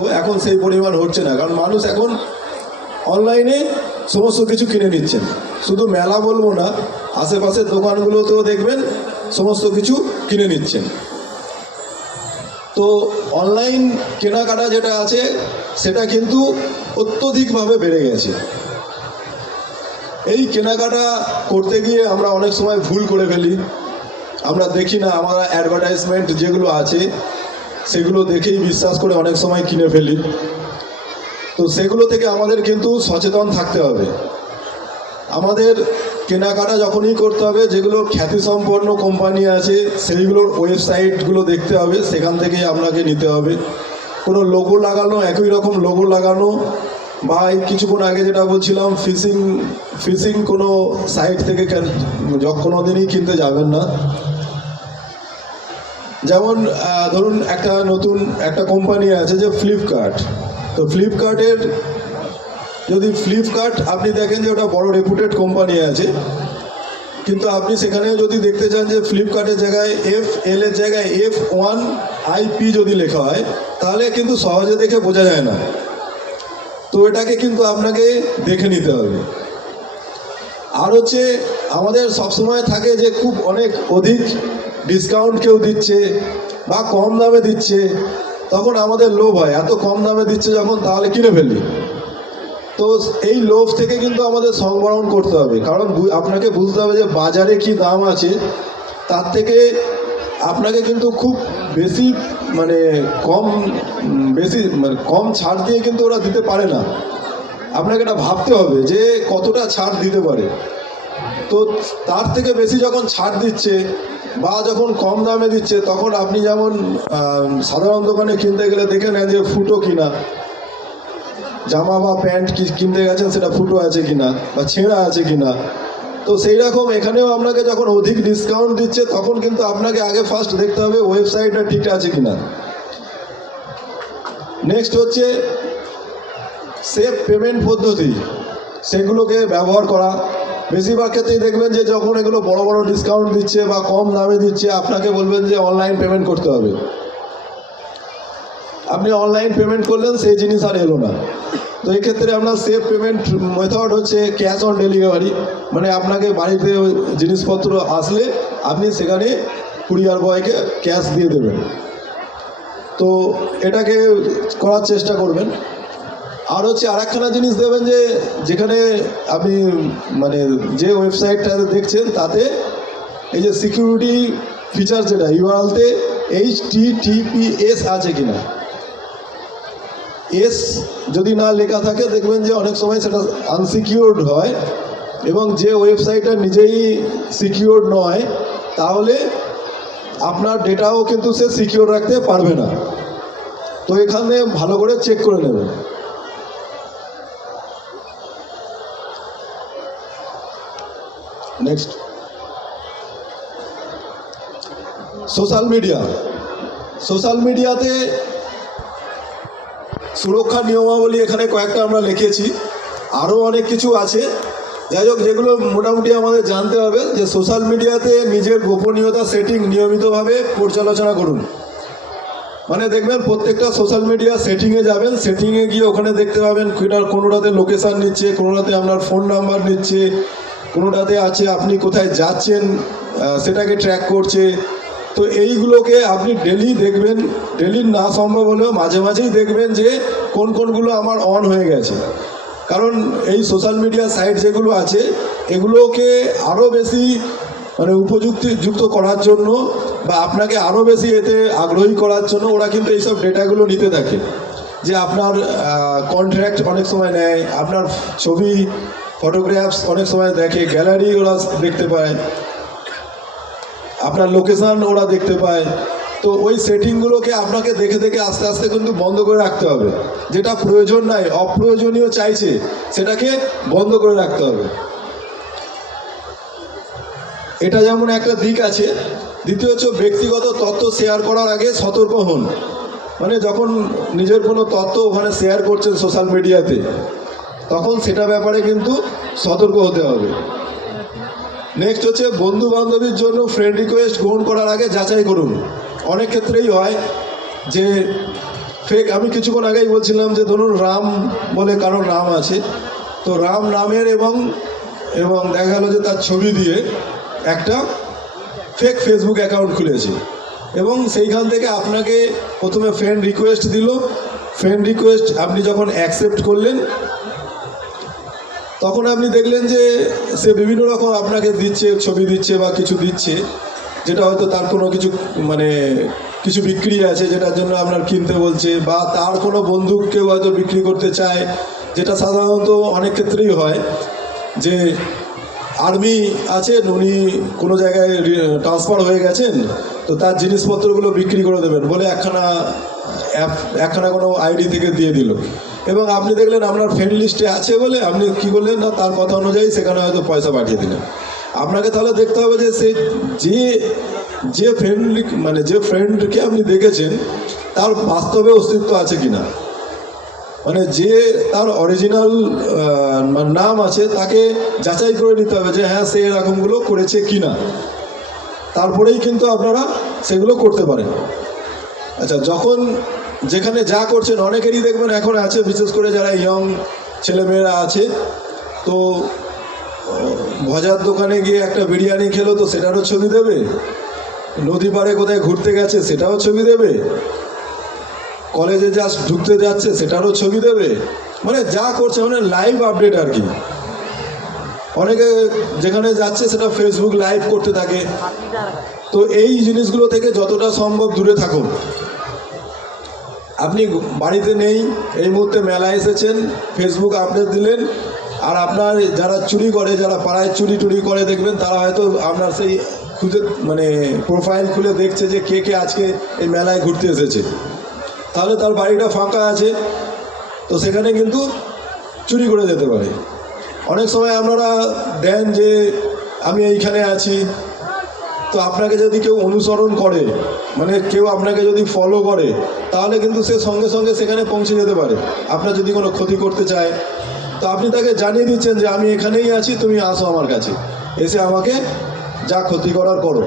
হতো, এখন সেই পরিমাণ হচ্ছে না, কারণ মানুষ এখন অনলাইনে সমস্ত কিছু কিনে নিচ্ছেন। শুধু মেলা বলবো না, আশেপাশের দোকানগুলোতেও দেখবেন সমস্ত কিছু কিনে নিচ্ছেন। তো অনলাইন কেনাকাটা যেটা আছে সেটা কিন্তু অত্যধিকভাবে বেড়ে গেছে। এই কেনাকাটা করতে গিয়ে আমরা অনেক সময় ভুল করে ফেলি। আমরা দেখি না, আমরা অ্যাডভার্টাইজমেন্ট যেগুলো আছে সেগুলো দেখেই বিশ্বাস করে অনেক সময় কিনে ফেলি। তো সেগুলো থেকে আমাদের কিন্তু সচেতন থাকতে হবে। আমাদের কেনাকাটা যখনই করতে হবে, যেগুলো খ্যাতিসম্পন্ন কোম্পানি আছে সেইগুলোর ওয়েবসাইটগুলো দেখতে হবে, সেখান থেকেই আপনাকে নিতে হবে। কোনো লোগো লাগানো, একই রকম লোগো লাগানো, বা কিছুক্ষণ আগে যেটা বলছিলাম ফিশিং কোনো সাইট থেকে কোনো দিনই কিনতে যাবেন না। যেমন ধরুন নতুন একটা কোম্পানি আছে যে ফ্লিপকার্ট। তো ফ্লিপকার্ট আপনি দেখেন যে ওটা বড় রেপুটেড কোম্পানি আছে, কিন্তু আপনি সেখানেও যদি দেখতে চান যে ফ্লিপকার্টের জায়গায় FL এর জায়গায় F1IP যদি লেখা হয়, তাহলে কিন্তু সহজে দেখে বোঝা যায় না। তো এটাকে কিন্তু আপনাকে দেখে নিতে হবে। আর হচ্ছে আমাদের সবসময় থাকে যে খুব অনেক অধিক ডিসকাউন্ট কেউ দিচ্ছে বা কম দামে দিচ্ছে, তখন আমাদের লোভ হয়, এত কম দামে দিচ্ছে যখন তাহলে কিনে ফেলি। তো এই লোভ থেকে কিন্তু আমাদের সংবরণ করতে হবে, কারণ আপনাকে বুঝতে হবে যে বাজারে কি দাম আছে, তার থেকে আপনাকে কিন্তু খুব বেশি কম ছাড় দিয়ে কিন্তু ওরা দিতে পারে না। আপনাকে এটা ভাবতে হবে যে কতটা ছাড় দিতে পারে। তো তার থেকে বেশি যখন ছাড় দিচ্ছে বা যখন কম দামে দিচ্ছে, তখন আপনি যেমন সাধারণ দোকানে কিনতে গেলে দেখে নেন যে ফুটো কিনা, জামা বা প্যান্ট কিনতে গেছেন সেটা ফুটো আছে কিনা বা ছেঁড়া আছে কিনা। তো সেই রকম এখানেও আপনাকে যখন অধিক ডিসকাউন্ট দিচ্ছে, তখন কিন্তু আপনাকে আগে ফার্স্ট দেখতে হবে ওয়েবসাইটটা ঠিক আছে কিনা। নেক্সট হচ্ছে সেফ পেমেন্ট পদ্ধতি, সেগুলোকে ব্যবহার করা। বেশিরভাগ ক্ষেত্রেই দেখবেন যে যখন এগুলো বড় বড় ডিসকাউন্ট দিচ্ছে বা কম দামে দিচ্ছে, আপনাকে বলবেন যে অনলাইন পেমেন্ট করতে হবে। আপনি অনলাইন পেমেন্ট করলেন, সেই জিনিস আর এলো না। তো এক্ষেত্রে আপনার সেফ পেমেন্ট মেথড হচ্ছে ক্যাশ অন ডেলিভারি, মানে আপনাকে বাড়িতে জিনিসপত্র আসলে আপনি সেখানে কুরিয়ার বয়কে ক্যাশ দিয়ে দেবেন। তো এটাকে করার চেষ্টা করবেন। আর হচ্ছে আরেকখানা জিনিস দেবেন যে যেখানে আপনি যে ওয়েবসাইটটাতে দেখছেন তাতে এই যে সিকিউরিটি ফিচার, যেটা ইউআরএলতে HTTPS আছে কিনা। এস যদি না লেখা থাকে, দেখবেন যে অনেক সময় সেটা আনসিকিউরড হয়, এবং যে ওয়েবসাইটটা নিজেই সিকিউরড নয়, তাহলে আপনার ডেটাও কিন্তু সে সিকিউর রাখতে পারবে না। তো এখানে ভালো করে চেক করে নেবেন। নেক্সট, সোশ্যাল মিডিয়াতে সুরক্ষা নিয়মাবলী এখানে কয়েকটা আমরা লিখেছি, আরও অনেক কিছু আছে। যাই হোক, যেগুলো মোটামুটি আমাদের জানতে হবে যে সোশ্যাল মিডিয়াতে নিজের গোপনীয়তা সেটিং নিয়মিতভাবে পর্যালোচনা করুন। দেখবেন প্রত্যেকটা সোশ্যাল মিডিয়া সেটিংয়ে যাবেন, সেটিংয়ে গিয়ে ওখানে দেখতে পাবেন কোনোটাতে লোকেশান নিচ্ছে, কোনোটাতে আপনার ফোন নাম্বার নিচ্ছে, কোনোটাতে আছে আপনি কোথায় যাচ্ছেন সেটাকে ট্র্যাক করছে। তো এইগুলোকে আপনি ডেলি দেখবেন, ডেলি না সম্ভব হলেও মাঝে মাঝেই দেখবেন যে কোনগুলো আমার অন হয়ে গেছে। কারণ এই সোশ্যাল মিডিয়া সাইট যেগুলো আছে, এগুলোকে আরও বেশি উপযুক্ত করার জন্য বা আপনাকে আরও বেশি এতে আগ্রহী করার জন্য ওরা কিন্তু এইসব ডেটাগুলো নিতে থাকে। যে আপনার কন্ট্রাক্ট অনেক সময় নেয়, আপনার ছবি ফটোগ্রাফস অনেক সময় দেখে, গ্যালারি ওরা দেখতে পায়, আপনার লোকেশান ওরা দেখতে পায়। তো ওই সেটিংগুলোকে আপনাকে দেখে দেখে আস্তে আস্তে কিন্তু বন্ধ করে রাখতে হবে। যেটা প্রয়োজন নাই, অপ্রয়োজনীয় চাইছে, সেটাকে বন্ধ করে রাখতে হবে। এটা যেমন একটা দিক আছে। দ্বিতীয় হচ্ছে ব্যক্তিগত তথ্য শেয়ার করার আগে সতর্ক হন। যখন নিজের কোনো তথ্য ওখানে শেয়ার করছেন সোশ্যাল মিডিয়াতে, তখন সেটা ব্যাপারে কিন্তু সতর্ক হতে হবে। নেক্সট হচ্ছে বন্ধু বান্ধবীর জন্য ফ্রেন্ড রিকোয়েস্ট গ্রহণ করার আগে যাচাই করুন। অনেক ক্ষেত্রেই হয় যে ফেক। আমি কিছুক্ষণ আগেই বলছিলাম যে ধরুন রাম বলে কারোর নাম আছে, তো রাম নামের এবং এবং দেখা গেল যে তার ছবি দিয়ে একটা ফেক ফেসবুক অ্যাকাউন্ট খুলেছে এবং সেইখান থেকে আপনাকে প্রথমে ফ্রেন্ড রিকোয়েস্ট দিল। ফ্রেন্ড রিকোয়েস্ট আপনি যখন অ্যাকসেপ্ট করলেন তখন আপনি দেখলেন যে সে বিভিন্ন রকম আপনাকে দিচ্ছে, ছবি দিচ্ছে বা কিছু দিচ্ছে, যেটা হয়তো তার কোনো কিছু মানে কিছু বিক্রি আছে যেটার জন্য আপনার কিনতে বলছে, বা তার কোনো বন্ধু কেউ হয়তো বিক্রি করতে চায়, যেটা সাধারণত অনেক ক্ষেত্রেই হয় যে আর্মি আছেন, উনি কোনো জায়গায় ট্রান্সফার হয়ে গেছেন, তো তার জিনিসপত্রগুলো বিক্রি করে দেবেন বলে একখানা কোনো আইডি থেকে দিয়ে দিল এবং আপনি দেখলেন আপনার ফ্রেন্ড লিস্টে আছে বলে আপনি কী করলেন না, তার কথা অনুযায়ী সেখানে হয়তো পয়সা পাঠিয়ে দিলেন। আপনাকে তাহলে দেখতে হবে যে সে যে ফ্রেন্ড মানে যে ফ্রেন্ডকে আপনি দেখেছেন তার বাস্তবে অস্তিত্ব আছে কিনা, মানে যে তার অরিজিনাল নাম আছে তাকে যাচাই করে নিতে হবে যে হ্যাঁ সে এরকমগুলো করেছে কিনা, তারপরেই কিন্তু আপনারা সেগুলো করতে পারেন। আচ্ছা, যখন যেখানে যা করছেন অনেকেরই দেখবেন এখন আছে, বিশেষ করে যারা ইয়ং ছেলেমেয়েরা আছে, তো ভাজার দোকানে গিয়ে একটা বিরিয়ানি খেলো তো সেটারও ছবি দেবে, নদী পাড়ে কোথায় ঘুরতে গেছে সেটাও ছবি দেবে, কলেজে জাস্ট ঢুকতে যাচ্ছে সেটারও ছবি দেবে, মানে যা করছে মানে লাইভ আপডেট আর কি। অনেকে যেখানে যাচ্ছে সেটা ফেসবুক লাইভ করতে থাকে। তো এই জিনিসগুলো থেকে যতটা সম্ভব দূরে থাকুন। আপনি বাড়িতে নেই, এই মুহূর্তে মেলায় এসেছেন, ফেসবুক আপডেট দিলেন, আর আপনার যারা চুরি করে, যারা পাড়ায় চুরি টুরি করে দেখবেন তারা হয়তো আপনার সেই খুঁজে মানে প্রোফাইল খুলে দেখছে যে কে কে আজকে এই মেলায় ঘুরতে এসেছে, তাহলে তার বাড়িটা ফাঁকা আছে, তো সেখানে কিন্তু চুরি করে যেতে পারে। অনেক সময় আপনারা দেন যে আমি এইখানে আছি, তো আপনাকে যদি কেউ অনুসরণ করে, মানে কেউ আপনাকে যদি ফলো করে, তাহলে কিন্তু সে সঙ্গে সঙ্গে সেখানে পৌঁছে যেতে পারে। আপনার যদি কোনো ক্ষতি করতে চায় তো আপনি তাকে জানিয়ে দিচ্ছেন যে আমি এখানেই আছি, তুমি আসো আমার কাছে, এসে আমাকে যা ক্ষতি করার করো।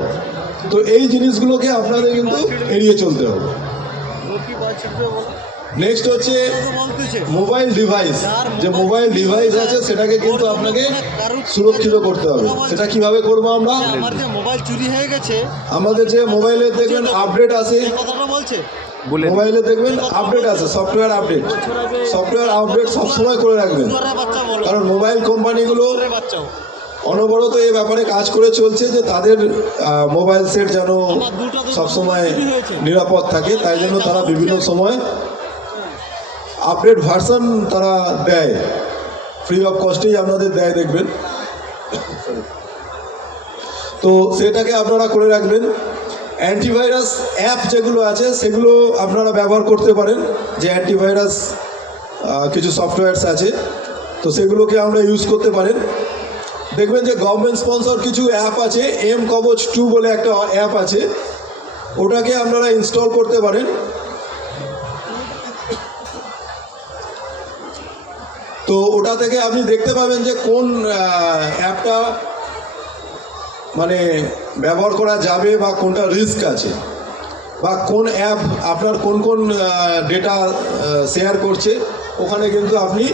তো এই জিনিসগুলোকে আপনাদের কিন্তু এড়িয়ে চলতে হবে। নেক্সট হচ্ছে মোবাইল ডিভাইস। যে মোবাইল ডিভাইস আছে সেটাকে কিন্তু আপনাকে সুরক্ষিত করতে হবে। সেটা কিভাবে করবো আমরা? আমার যে মোবাইল চুরি হয়ে গেছে, আমাদের যে মোবাইলে দেখবেন আপডেট আছে, কথাটা বলছে মোবাইলে দেখবেন আপডেট আছে, সফটওয়্যার আপডেট সবসময় করে রাখবেন, বাচ্চা বলো কারণ মোবাইল কোম্পানিগুলো বাচ্চাও অনবরত এই ব্যাপারে কাজ করে চলছে যে তাদের মোবাইল সেট যেন সবসময় নিরাপদ থাকে, তাই জন্য তারা বিভিন্ন সময় আপডেট ভার্সন তারা দেয়, ফ্রি অফ কস্টেই আপনাদের দেয় দেখবেন। তো সেটাকে আপনারা করে রাখবেন। অ্যান্টিভাইরাস অ্যাপ যেগুলো আছে সেগুলো আপনারা ব্যবহার করতে পারেন, যে অ্যান্টিভাইরাস কিছু সফটওয়্যারস আছে, তো সেগুলোকে আমরা ইউজ করতে পারেন। দেখবেন যে গভর্নমেন্ট স্পন্সর কিছু অ্যাপ আছে, mKavach 2 বলে একটা অ্যাপ আছে, ওটাকে আপনারা ইনস্টল করতে পারেন। তো ওটা থেকে আপনি দেখতে পাবেন যে কোন অ্যাপটা মানে ব্যবহার করা যাবে বা কোনটা রিস্ক আছে, বা কোন অ্যাপ আপনার কোন কোন ডেটা শেয়ার করছে, ওখানে কিন্তু আপনি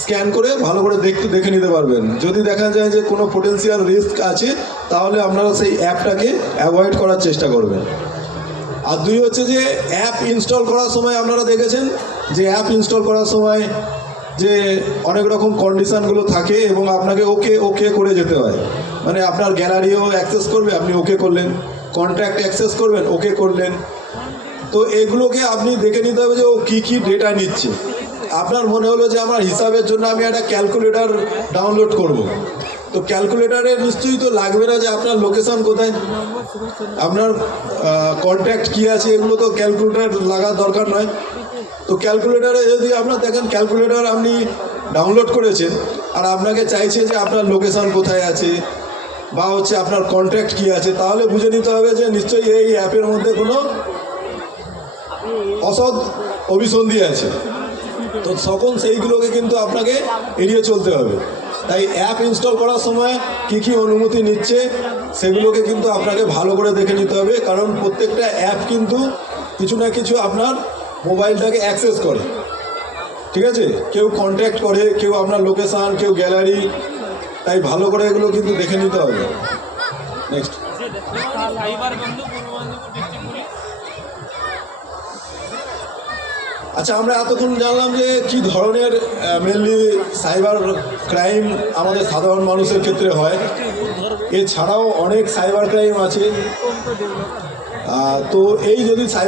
স্ক্যান করে ভালো করে দেখে নিতে পারবেন। যদি দেখা যায় যে কোনো পোটেন্সিয়াল রিস্ক আছে তাহলে আপনারা সেই অ্যাপটাকে অ্যাভয়েড করার চেষ্টা করবেন। আর দুই হচ্ছে যে অ্যাপ ইনস্টল করার সময় আপনারা দেখেছেন যে অ্যাপ ইনস্টল করার সময় যে অনেক রকম কন্ডিশানগুলো থাকে এবং আপনাকে ওকে করে যেতে হয়। মানে আপনার গ্যালারিও অ্যাক্সেস করবে, আপনি ওকে করলেন, কন্ট্যাক্ট অ্যাক্সেস করবেন, ওকে করলেন। তো এগুলোকে আপনি দেখে নিতে হবে যে ও কী ডেটা নিচ্ছে। আপনার মনে হলো যে আমার হিসাবের জন্য আমি একটা ক্যালকুলেটর ডাউনলোড করব, তো ক্যালকুলেটারে নিশ্চয়ই তো লাগবে না যে আপনার লোকেশন কোথায়, আপনার কন্ট্যাক্ট কী আছে, এগুলো তো ক্যালকুলেটার লাগার দরকার নয়। তো ক্যালকুলেটারে যদি আপনার দেখেন ক্যালকুলেটার আপনি ডাউনলোড করেছেন আর আপনাকে চাইছে যে আপনার লোকেশন কোথায় আছে বা হচ্ছে আপনার কন্ট্যাক্ট কী আছে, তাহলে বুঝে নিতে হবে যে নিশ্চয়ই এই অ্যাপের মধ্যে কোনো অসৎ অভিসন্ধি আছে। তো তখন সেইগুলোকে কিন্তু আপনাকে এড়িয়ে চলতে হবে। তাই অ্যাপ ইনস্টল করার সময় কী অনুমতি নিচ্ছে সেগুলোকে কিন্তু আপনাকে ভালো করে দেখে নিতে হবে, কারণ প্রত্যেকটা অ্যাপ কিন্তু কিছু না কিছু আপনার মোবাইলটাকে অ্যাক্সেস করে, ঠিক আছে? কেউ কন্ট্যাক্ট করে, কেউ আপনার লোকেশান, কেউ গ্যালারি। তাই ভালো করে এগুলো কিন্তু দেখে নিতে হবে। নেক্সট। আচ্ছা, আমরা এতক্ষণ জানলাম যে কি ধরনের মেনলি সাইবার ক্রাইম আমাদের সাধারণ মানুষের ক্ষেত্রে হয়। এছাড়াও অনেক সাইবার ক্রাইম আছে। তো এই যদি